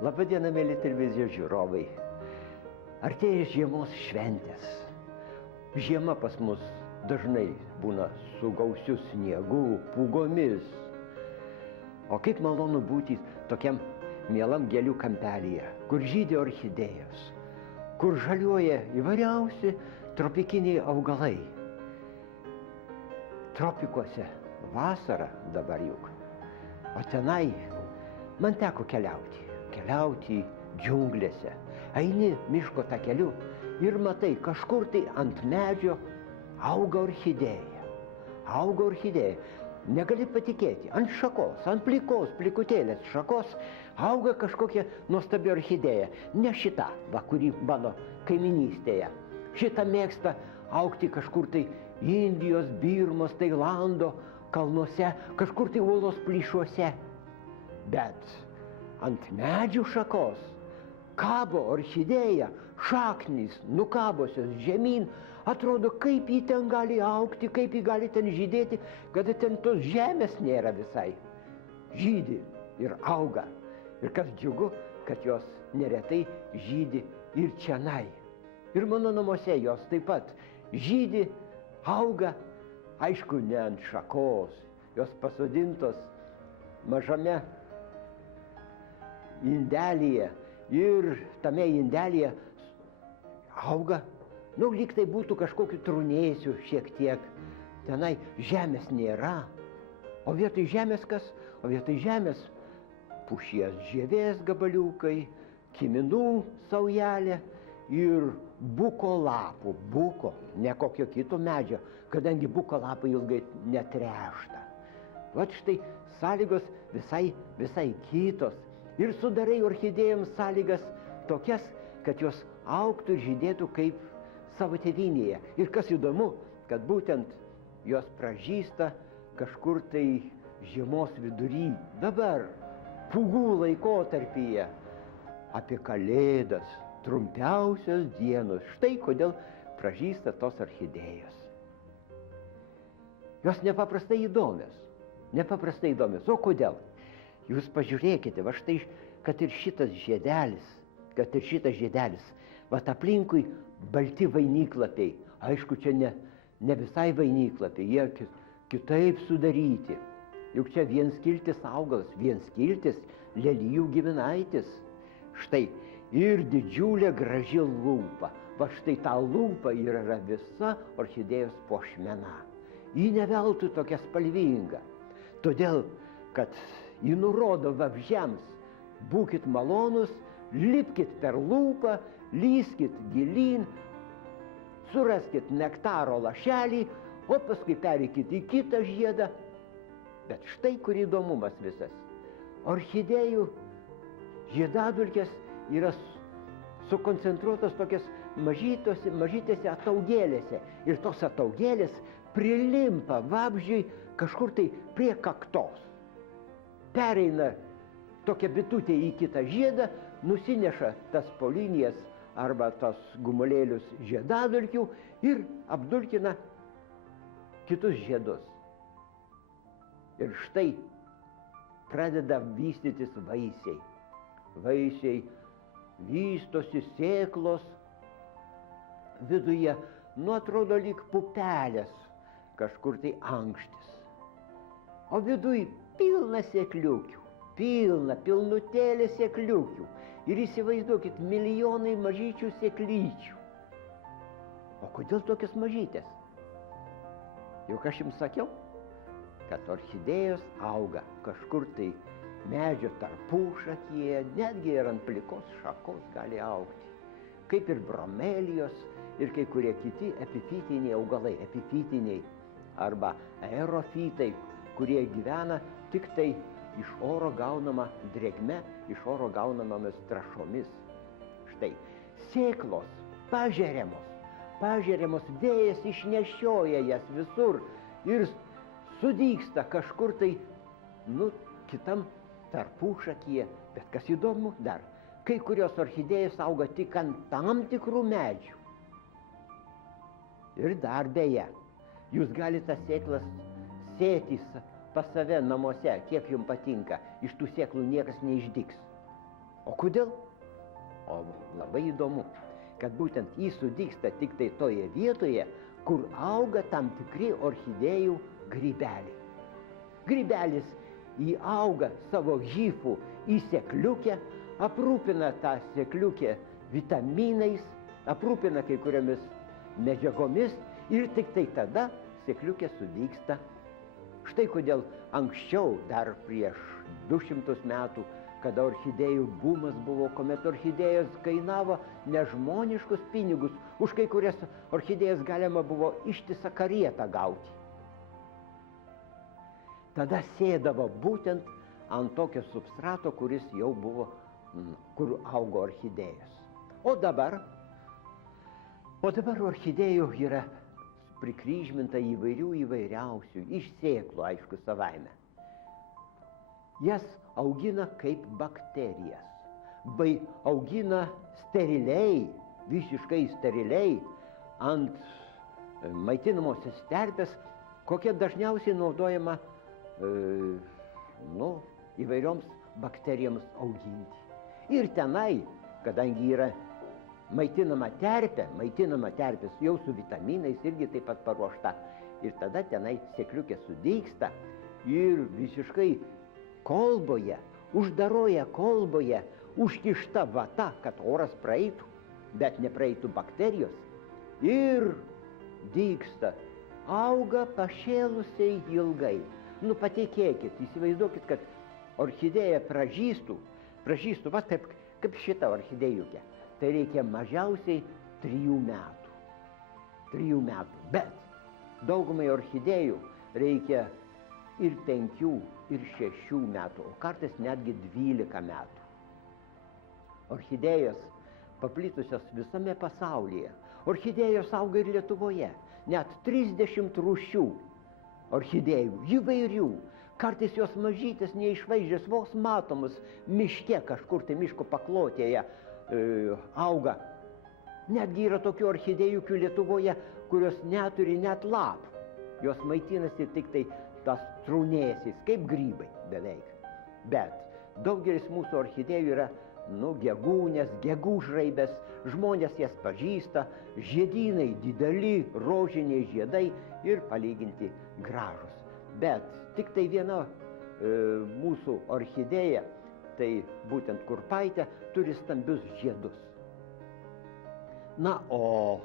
Labadiena, mėly televizijos žiūrovai. Artėja žiemos šventės. Žiema pas mus dažnai būna su gausiu sniegu, pūgomis. O kaip malonu būti tokiam mielam gėlių kampelyje, kur žydi orchidėjos, kur žaliuoja įvairiausi tropikiniai augalai. Tropikuose vasara dabar juk. O tenai man teko keliauti džiunglėse. Eini miško takeliu ir matai, kažkur tai ant medžio auga orchidėja. Auga orchidėja. Negali patikėti, ant šakos, ant plikutėlės šakos auga kažkokia nuostabi orchidėja. Ne šita, kuri mano kaiminystėje. Šita mėgsta augti kažkur tai Indijos, Birmos, Tailando kalnuose, kažkur tai uolos plyšuose. Bet ant medžių šakos kabo orchidėja, šaknys nukabosios žemyn, atrodo, kaip ji ten gali augti, kaip ji gali ten žydėti, kada ten tos žemės nėra visai. Žydi ir auga. Ir kas džiugu, kad jos neretai žydi ir čionai. Ir mano namuose jos taip pat žydi, auga, aišku, ne ant šakos, jos pasodintos mažame indelyje ir tame indelyje auga, lyg tai būtų kažkokių trūnėsių šiek tiek. Tenai žemės nėra. O vietoj žemės kas? O vietoj žemės pušies žievės gabaliukai, kiminų saujelė ir buko lapų. Buko, ne kokio kito medžio, kadangi buko lapai ilgai netrešta. Vat štai sąlygos visai kitos. Ir sudarai orchidėjams sąlygas tokias, kad jos augtų ir žydėtų kaip savo tėvynėje. Ir kas įdomu, kad būtent jos pražysta kažkur tai žiemos vidury. Dabar, pūgų laikotarpyje, apie Kalėdas, trumpiausios dienos. Štai kodėl pražysta tos orchidėjos. Jos nepaprastai įdomios. O kodėl? Jūs pažiūrėkite, va štai, kad ir šitas žiedelis, va aplinkui balti vainiklapiai. Aišku, čia ne visai vainiklapiai, jie kitaip sudaryti. Juk čia vienskiltis augalas, vienskiltis lelijų giminaitis. Štai, ir didžiulė graži lūpa. Va štai ta lūpa yra visa orchidėjos puošmena. Ji ne veltui tokia spalvinga. Todėl, kad ji nurodo vabzdžiams, būkit malonus, lipkit per lūpą, lyskit gilyn, suraskit nektaro lašelį, o paskui pereikit į kitą žiedą. Bet štai kur įdomumas visas. Orchidėjų žiedadulkės yra sukoncentruotos tokias mažytėse ataugėlėse. Ir tos ataugėlės prilimpa vabzdžiui kažkur tai prie kaktos. Pereina tokia bitutė į kitą žiedą, nusineša tas polinijas arba tas gumulėlius žiedadulkių ir apdulkina kitus žiedus. Ir štai pradeda vystytis vaisiai. Vaisiai vystosi sėklos viduje, atrodo lyg pupelės, kažkur tai ankštis. O viduj pilna sėkliukių, pilnutėlė sėkliukių. Ir įsivaizduokit, milijonai mažyčių sėklyčių. O kodėl tokios mažytės? Juk aš jums sakiau, kad orchidėjos auga kažkur tai medžio tarpušakyje, netgi ir ant plikos šakos gali augti. Kaip ir bromelijos ir kai kurie kiti epifitiniai augalai, epifitiniai arba aerofitai, kurie gyvena tik tai iš oro gaunama drėgme, iš oro gaunamomis trąšomis. Štai, sėklos pažeriamos, vėjas išnešioja jas visur ir sudygsta kažkur tai, kitam tarpušakyje. Bet kas įdomu dar, kai kurios orchidėjos auga tik ant tam tikrų medžių. Ir dar beje, jūs galite tas sėklas sėtis pas save namuose, kiek jums patinka, iš tų sėklų niekas neišdygs. O kodėl? O labai įdomu, kad būtent jis sudygsta tik tai toje vietoje, kur auga tam tikri orchidėjų grybeliai. Grybelis įauga savo hifų į sėkliukę, aprūpina tą sėkliukę vitaminais, aprūpina kai kuriomis medžiagomis ir tik tai tada sėkliukė sudygsta. Štai kodėl anksčiau, dar prieš 200 metų, kada orchidėjų bumas buvo, kuomet orchidėjos kainavo nežmoniškus pinigus, už kai kurias orchidėjas galima buvo ištisą karietą gauti. Tada sėdavo būtent ant tokio substrato, kuris jau buvo, kur augo orchidėjos. O dabar orchidėjų yra prikryžminta įvairiausių, iš sėklų, aišku, savaime. Jas augina kaip bakterijas, augina steriliai, visiškai steriliai, ant maitinamosios terpės, kokia dažniausiai naudojama įvairioms bakterijoms auginti. Ir tenai, kadangi yra maitinama terpės jau su vitaminais irgi taip pat paruošta. Ir tada tenai sėkliukė sudygsta ir visiškai kolboje, uždaroje kolboje, užkišta vata, kad oras praeitų, bet nepraeitų bakterijos. Ir dygsta, auga pašėlusiai ilgai. Patikėkit, įsivaizduokit, kad orchidėja pražystų, va kaip šita orchidėjukė. Tai reikia mažiausiai 3 metų. 3 metų. Bet daugumai orchidėjų reikia ir 5, ir 6 metų, o kartais netgi 12 metų. Orchidėjos paplitusios visame pasaulyje. Orchidėjos auga ir Lietuvoje. Net 30 rūšių orchidėjų, įvairių. Kartais jos mažytės, neišvaizdžios, vos matomus miške, kažkur tai miško paklotėje auga. Netgi yra tokių orchidėjų Lietuvoje, kurios neturi net lapų. Jos maitinasi tik tai tas trūnėsiais, kaip grybai beveik. Bet daugelis mūsų orchidėjų yra gegūnės, gegūžraibės, žmonės jas pažįsta, žiedynai dideli, rožiniai žiedai ir palyginti gražus. Bet tik tai viena mūsų orchidėja, tai būtent kurpaitė, turi stambius žiedus. O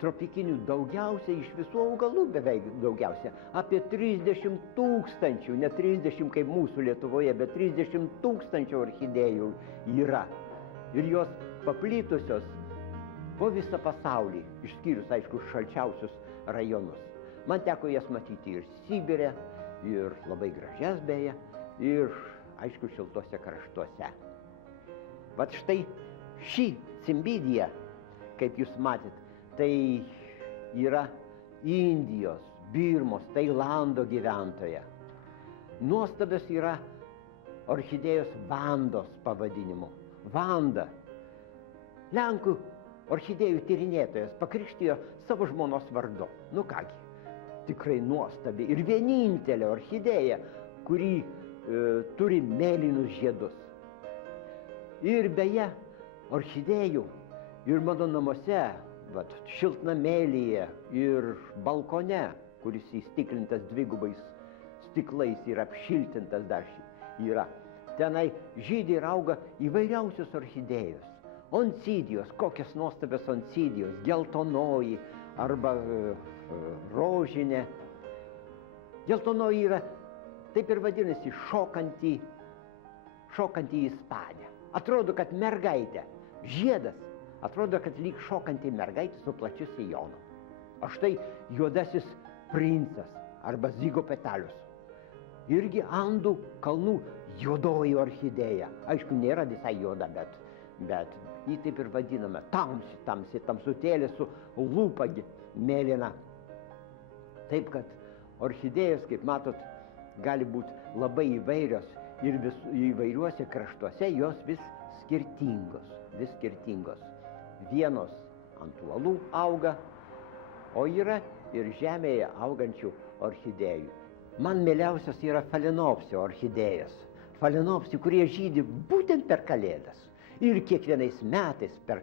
tropikinių daugiausia iš visų augalų, beveik daugiausia, apie 30 000, ne 30 kaip mūsų Lietuvoje, bet 30 000 orchidėjų yra. Ir jos paplitusios po visą pasaulį, išskyrus, aišku, šalčiausius rajonus. Man teko jas matyti ir Sibire, ir labai gražias beje, ir, aišku, šiltuose kraštuose. Vat štai ši cimbidija, kaip jūs matėt, tai yra Indijos, Birmos, Tailando gyventoja. Nuostabios yra orchidėjos Vandos pavadinimu. Vanda. Lenkų orchidėjų tyrinėtojas pakrikštijo savo žmonos vardu. Kągi, tikrai nuostabi ir vienintelė orchidėja, kuri turi mėlynus žiedus. Ir beje, orchidėjų ir mano namuose, šiltnamėlyje ir balkone, kuris įstiklintas 2 stiklais ir apšiltintas dar yra. Tenai žydi ir auga įvairiausios orchidėjos. Oncidijos, kokios nuostabios oncidijos, geltonoji arba rožinė. Geltonoji yra, taip ir vadinasi, šokanti ispanė. Atrodo, kad mergaitė, žiedas, atrodo, kad lyg šokanti mergaitė su plačiu sijonu. O štai juodasis princas arba zigopetalius. Irgi Andų kalnų juodoji orchidėja. Aišku, nėra visai juoda, bet jį taip ir vadiname. Tamsutėlė su lūpa mėlyna. Taip, kad orchidėjos, kaip matot, gali būti labai įvairios ir įvairiuose kraštuose jos vis skirtingos. Vienos ant uolų auga, o yra ir žemėje augančių orchidėjų. Man mieliausios yra Phalaenopsis orchidėjos. phalaenopsis, kurie žydi būtent per Kalėdas. Ir kiekvienais metais per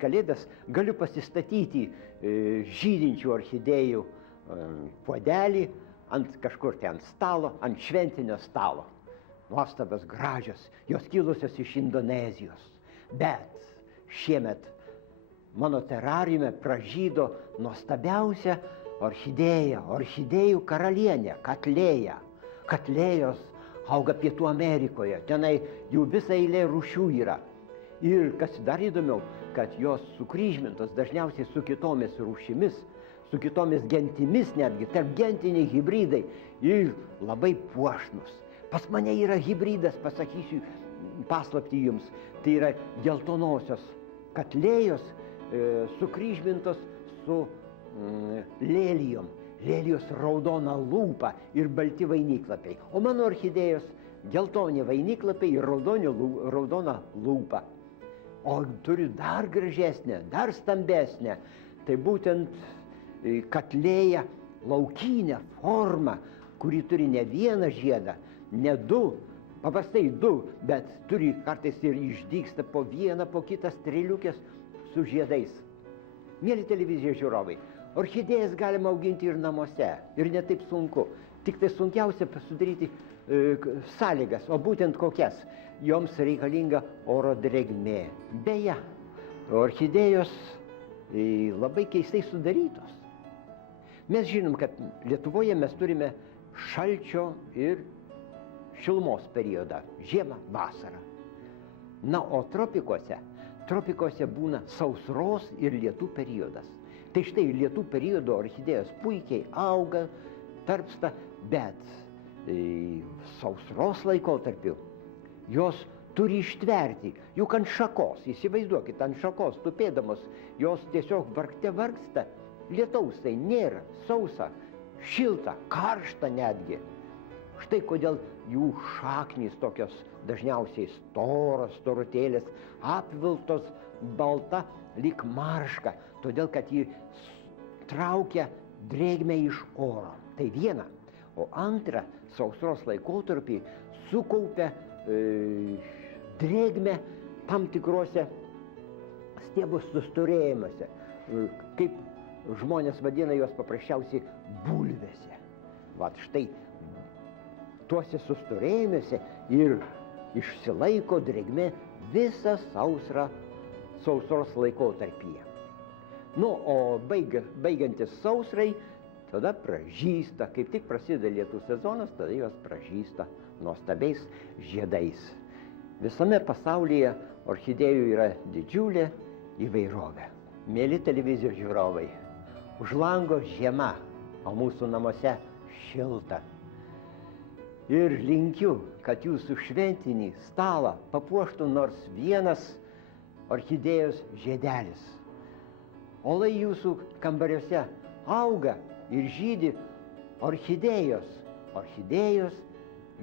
Kalėdas galiu pasistatyti žydinčių orchidėjų puodelį ant kažkur ten stalo, ant šventinio stalo. Nuostabios, gražios, jos kilusios iš Indonezijos. Bet šiemet mano terariume pražydo nuostabiausia orchidėja, orchidėjų karalienė, katlėja. Katlėjos auga Pietų Amerikoje, tenai jų visa eilė rūšių yra. Ir kas dar įdomiau, kad jos sukryžmintos dažniausiai su kitomis rūšimis, su kitomis gentimis netgi, tarp gentiniai hibridai ir labai puošnus. Pas mane yra hibridas, pasakysiu paslaptį jums, tai yra geltonosios katlėjos sukryžmintos su lelijom. Lelijos raudona lūpa ir balti vainiklapiai. O mano orchidėjos geltoni vainiklapiai ir raudona lūpa. O turiu dar gražesnę, dar stambesnę. Tai būtent katlėja laukinę formą, kuri turi ne vieną žiedą, ne du, paprastai du, bet turi kartais ir išdygsta po vieną, po kitą strėliukės su žiedais. Mieli televizijos žiūrovai, orchidėjas galima auginti ir namuose, ir ne taip sunku. Tik tai sunkiausia sudaryti sąlygas, o būtent kokias. Joms reikalinga oro drėgmė. Beje, orchidėjos labai keistai sudarytos. Mes žinom, kad Lietuvoje mes turime šalčio ir šilumos periodą, žiemą, vasarą. Na, o tropikuose būna sausros ir lietų periodas. Tai štai lietų periodo orchidėjos puikiai auga, tarpsta, bet sausros laikotarpiu jos turi ištverti, juk ant šakos, įsivaizduokit, ant šakos tupėdamos, jos tiesiog vargsta, lietaus tai nėra, sausa, šilta, karšta netgi. Štai kodėl jų šaknys tokios dažniausiai storos, storutėlės, apviltos balta lyg marška, todėl kad ji traukia drėgmę iš oro. Tai viena. O antra, sausros laikotarpį sukaupia drėgmę tam tikrose stiebų sustorėjimuose, kaip žmonės vadina juos paprasčiausiai bulvėse. Vat štai tuose sustorėjimuose ir išsilaiko drėgmė visą sausros laikotarpyje. Nu, o baigiantis sausrai, tada pražysta, kaip tik prasideda lietų sezonas, tada jos pražysta nuostabiais žiedais. Visame pasaulyje orchidėjų yra didžiulė įvairovė. Mieli televizijos žiūrovai, už lango žiema, o mūsų namuose šilta. Ir linkiu, kad jūsų šventinį stalą papuoštų nors vienas orchidėjos žiedelis. O lai jūsų kambariuose auga ir žydi orchidėjos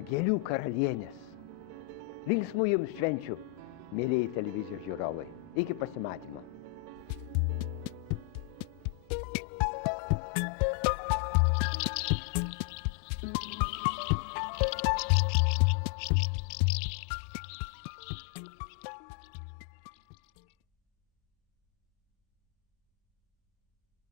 gėlių karalienės. Linksmų jums švenčių, mėlieji televizijos žiūrovai. Iki pasimatymo.